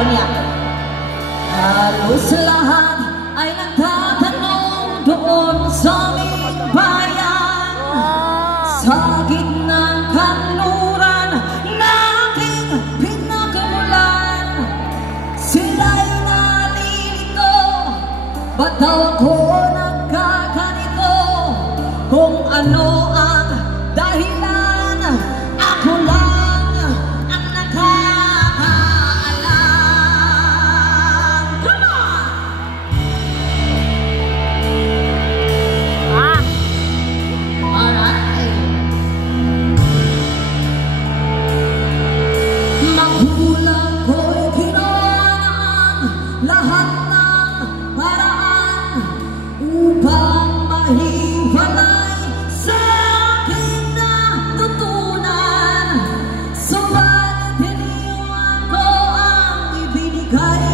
niya. Halos lahat ay nagtatanong doon sa aming bayan. Sa gitnang kanluran na aking pinagmulan, sila'y nalilito, ba't daw ako nagkaganito? Kung ano ang dahilan, ako lang ang nakakaalam. Come on! Alright. Magulang ko'y ginawa ang lahat ng paraan upang mahiwalay sa aking natutunan. Subalit iniwan ko ang ibinigay